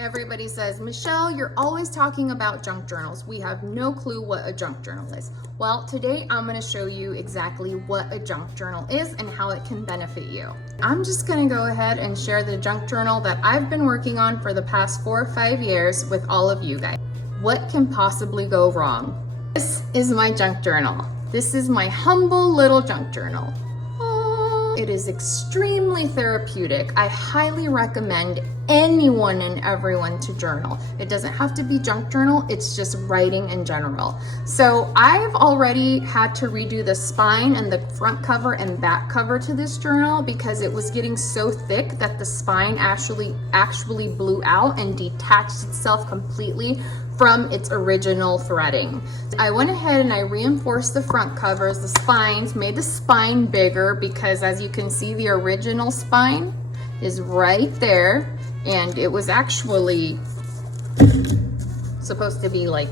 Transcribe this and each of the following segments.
Everybody says, Michelle, you're always talking about junk journals. We have no clue what a junk journal is. Well, today I'm going to show you exactly what a junk journal is and how it can benefit you. I'm just going to go ahead and share the junk journal that I've been working on for the past 4 or 5 years with all of you guys. What can possibly go wrong? This is my junk journal. This is my humble little junk journal. It is extremely therapeutic. I highly recommend anyone and everyone to journal. It doesn't have to be junk journal, it's just writing in general. So I've already had to redo the spine and the front cover and back cover to this journal because it was getting so thick that the spine actually blew out and detached itself completely from its original threading. I went ahead and I reinforced the front covers, the spines, made the spine bigger because as you can see, the original spine is right there and it was actually supposed to be like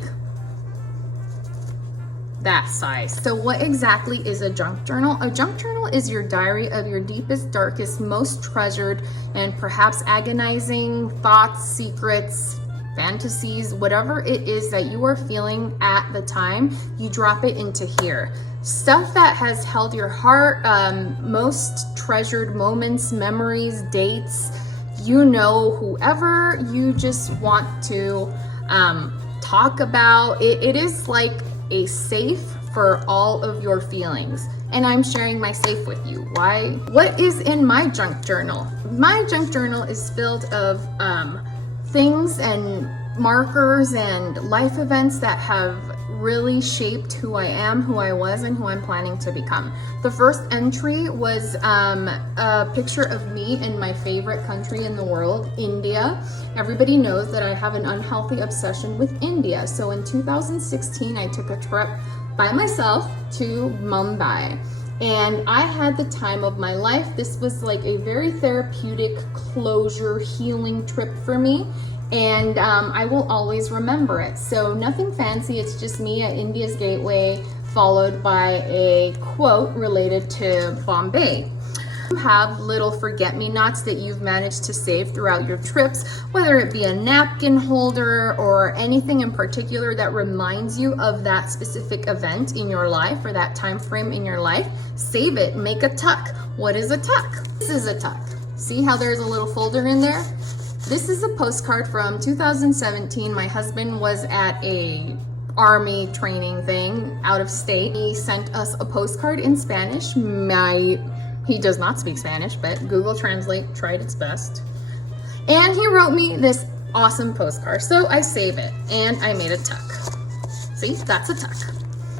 that size. So what exactly is a junk journal? A junk journal is your diary of your deepest, darkest, most treasured, and perhaps agonizing thoughts, secrets, fantasies, whatever it is that you are feeling at the time, you drop it into here. Stuff that has held your heart, most treasured moments, memories, dates, you know, whoever you just want to talk about. It is like a safe for all of your feelings. And I'm sharing my safe with you. Why? What is in my junk journal? My junk journal is filled of things and markers and life events that have really shaped who I am, who I was, and who I'm planning to become. The first entry was a picture of me in my favorite country in the world, India. Everybody knows that I have an unhealthy obsession with India. So in 2016, I took a trip by myself to Mumbai. And I had the time of my life. This was like a very therapeutic closure, healing trip for me. And I will always remember it. So nothing fancy, it's just me at India's Gateway, followed by a quote related to Bombay. You have little forget-me-nots that you've managed to save throughout your trips, whether it be a napkin holder or anything in particular that reminds you of that specific event in your life or that time frame in your life. Save it, make a tuck. What is a tuck? This is a tuck. See how there's a little folder in there? This is a postcard from 2017. My husband was at a army training thing out of state. He sent us a postcard in Spanish. He does not speak Spanish, but Google Translate tried its best. And he wrote me this awesome postcard. So I save it and I made a tuck. See, that's a tuck.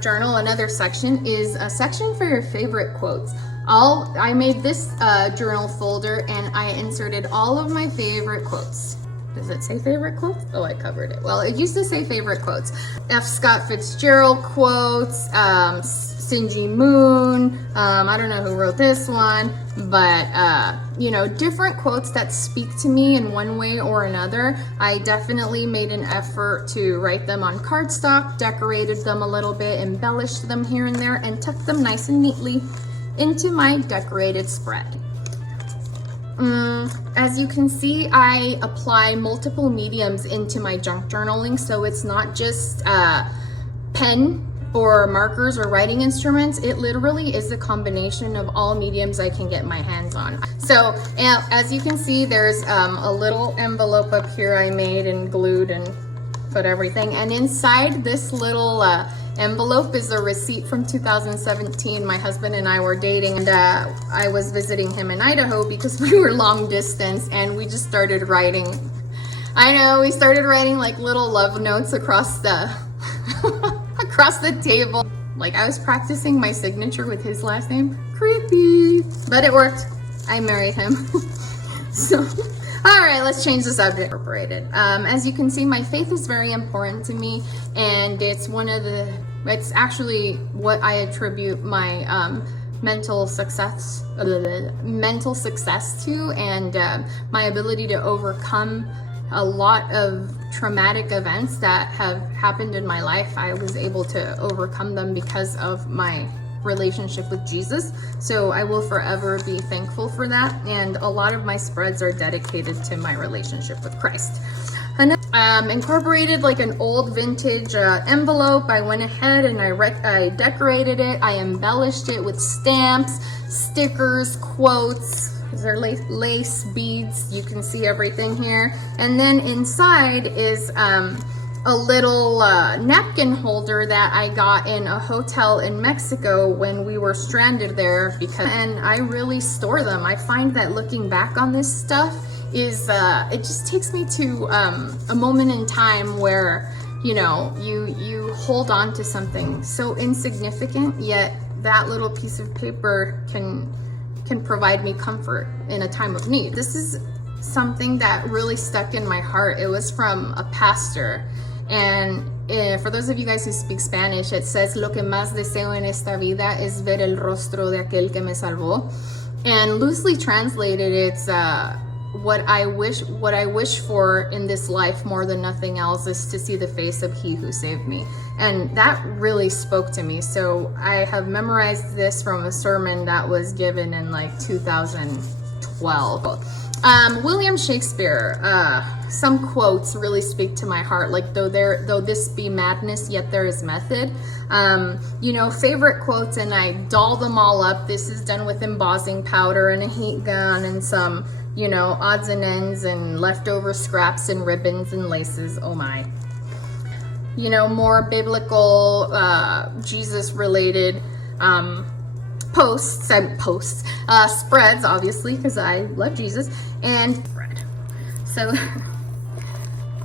Journal, another section, is a section for your favorite quotes. I made this journal folder and I inserted all of my favorite quotes. Does it say favorite quotes? Oh, I covered it. Well, it used to say favorite quotes. F. Scott Fitzgerald quotes, Sinji Moon, I don't know who wrote this one, but you know, different quotes that speak to me in one way or another. I definitely made an effort to write them on cardstock, decorated them a little bit, embellished them here and there, and tucked them nice and neatly into my decorated spread. As you can see, I apply multiple mediums into my junk journaling, so it's not just pen or markers or writing instruments. It literally is a combination of all mediums I can get my hands on. So as you can see, there's a little envelope up here I made and glued and put everything, and inside this little envelope is a receipt from 2017. My husband and I were dating, and I was visiting him in Idaho because we were long distance, and we just started writing. I know, we started writing like little love notes across the across the table. Like I was practicing my signature with his last name. Creepy, but it worked. I married him. So all right, let's change the subject. Incorporated. As you can see, my faith is very important to me, and it's actually what I attribute my mental success to, and my ability to overcome a lot of traumatic events that have happened in my life. I was able to overcome them because of my relationship with Jesus. So I will forever be thankful for that. And a lot of my spreads are dedicated to my relationship with Christ. Incorporated like an old vintage envelope. I went ahead and I decorated it. I embellished it with stamps, stickers, quotes. These are lace beads. You can see everything here. And then inside is a little napkin holder that I got in a hotel in Mexico when we were stranded there, and I really store them. I find that looking back on this stuff is it just takes me to a moment in time where, you know, you hold on to something so insignificant, yet that little piece of paper can provide me comfort in a time of need. This is something that really stuck in my heart. It was from a pastor. And for those of you guys who speak Spanish, it says, "Lo que más deseo en esta vida es ver el rostro de aquel que me salvó." And loosely translated, it's what I wish for in this life more than nothing else is to see the face of he who saved me. And that really spoke to me. So I have memorized this from a sermon that was given in like 2012. William Shakespeare, some quotes really speak to my heart, like though this be madness, yet there is method. You know, favorite quotes, and I doll them all up. This is done with embossing powder and a heat gun and some, you know, odds and ends and leftover scraps and ribbons and laces. Oh my. You know, more biblical, Jesus related, spreads, obviously, because I love Jesus, and bread. So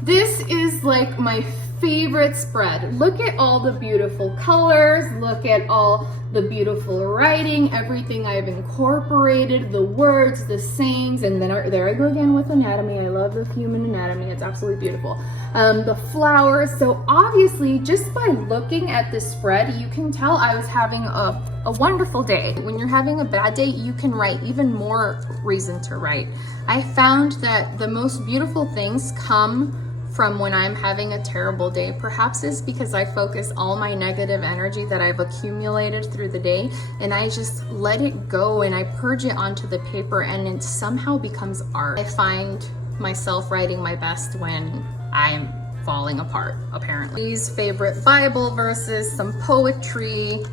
this is like my favorite spread. Look at all the beautiful colors, look at all the beautiful writing, everything I've incorporated, the words, the sayings, and then there I go again with anatomy. I love the human anatomy. It's absolutely beautiful. The flowers. So obviously, just by looking at this spread, you can tell I was having a wonderful day. When you're having a bad day, you can write even more reason to write. I found that the most beautiful things come from when I'm having a terrible day. Perhaps it's because I focus all my negative energy that I've accumulated through the day and I just let it go and I purge it onto the paper and it somehow becomes art. I find myself writing my best when I'm falling apart, apparently. These favorite Bible verses, some poetry,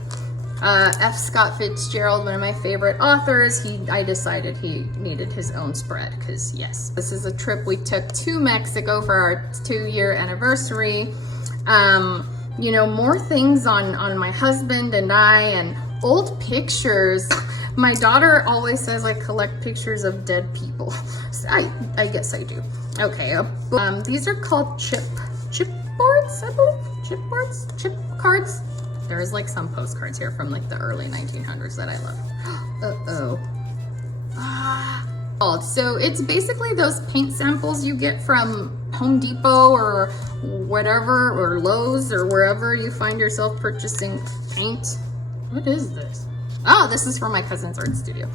F. Scott Fitzgerald, one of my favorite authors, I decided he needed his own spread because yes, this is a trip we took to Mexico for our 2-year anniversary. You know, more things on my husband and I, and old pictures. My daughter always says I collect pictures of dead people. I guess I do. Okay, these are called chipboards, I believe. Chip cards. There's like some postcards here from like the early 1900s that I love. So it's basically those paint samples you get from Home Depot or whatever, or Lowe's or wherever you find yourself purchasing paint. What is this? Oh, this is from my cousin's art studio.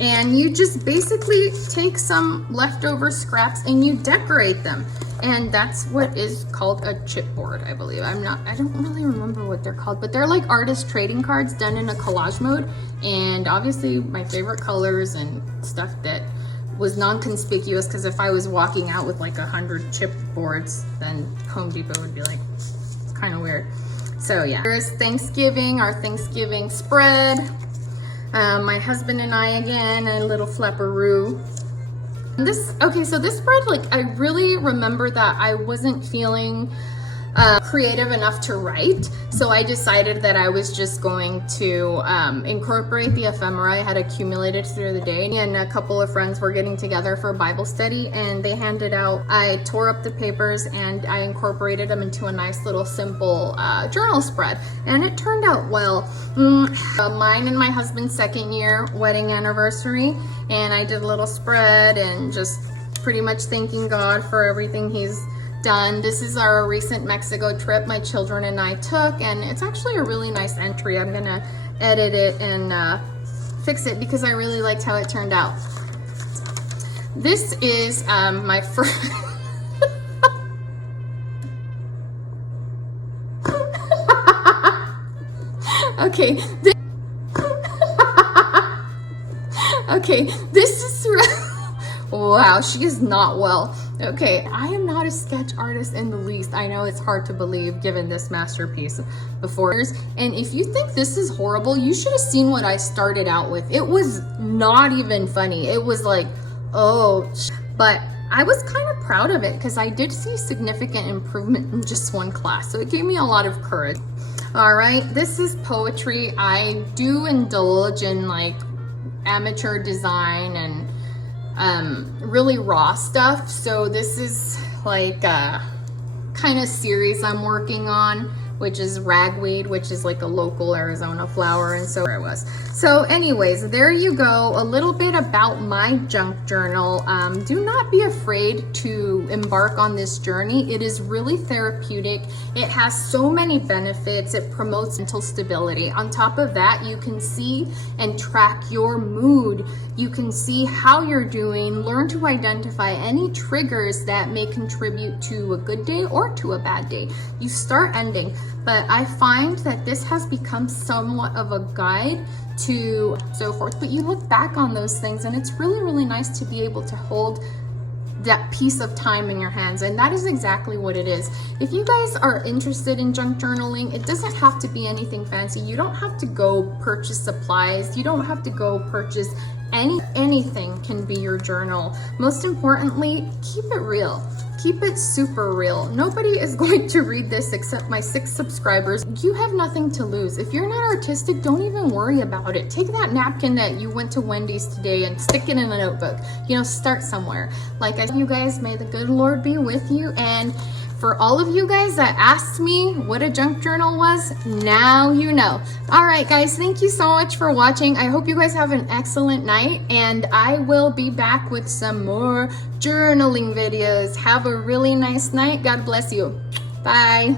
And you just basically take some leftover scraps and you decorate them. And that's what is called a chipboard, I believe. I don't really remember what they're called, but they're like artist trading cards done in a collage mode. And obviously my favorite colors and stuff that was non-conspicuous, because if I was walking out with like 100 chipboards, then Home Depot would be like, it's kind of weird. So yeah, here's Thanksgiving, our Thanksgiving spread. My husband and I again, a little flapperoo. So this spread, like I really remember that I wasn't feeling creative enough to write, so I decided that I was just going to incorporate the ephemera I had accumulated through the day. And a couple of friends were getting together for Bible study and they handed out, I tore up the papers and I incorporated them into a nice little simple journal spread, and it turned out well. Mine and my husband's 2nd year wedding anniversary, and I did a little spread and just pretty much thanking God for everything he's done. This is our recent Mexico trip my children and I took, and it's actually a really nice entry. I'm gonna edit it and fix it because I really liked how it turned out. This is my first Okay. Okay, this is wow, she is not well. Okay, I am not a sketch artist in the least. I know it's hard to believe given this masterpiece before. And if you think this is horrible, you should have seen what I started out with. It was not even funny. It was like, oh, but I was kind of proud of it because I did see significant improvement in just one class. So it gave me a lot of courage. All right, this is poetry. I do indulge in like amateur design and really raw stuff. So this is like a kind of series I'm working on, which is ragweed, which is like a local Arizona flower, and so I was. So anyways, there you go, a little bit about my junk journal. Do not be afraid to embark on this journey. It is really therapeutic. It has so many benefits. It promotes mental stability. On top of that, you can see and track your mood. You can see how you're doing, learn to identify any triggers that may contribute to a good day or to a bad day. You start ending. But I find that this has become somewhat of a guide to so forth. But you look back on those things and it's really, really nice to be able to hold that piece of time in your hands, and that is exactly what it is. If you guys are interested in junk journaling, it doesn't have to be anything fancy. You don't have to go purchase supplies. You don't have to go purchase anything can be your journal. Most importantly, keep it real. Keep it super real. Nobody is going to read this except my 6 subscribers. You have nothing to lose. If you're not artistic, don't even worry about it. Take that napkin that you went to Wendy's today and stick it in a notebook. You know, start somewhere. Like I said, you guys, may the good Lord be with you. And for all of you guys that asked me what a junk journal was, now you know. All right, guys, thank you so much for watching. I hope you guys have an excellent night, and I will be back with some more journaling videos. Have a really nice night. God bless you. Bye.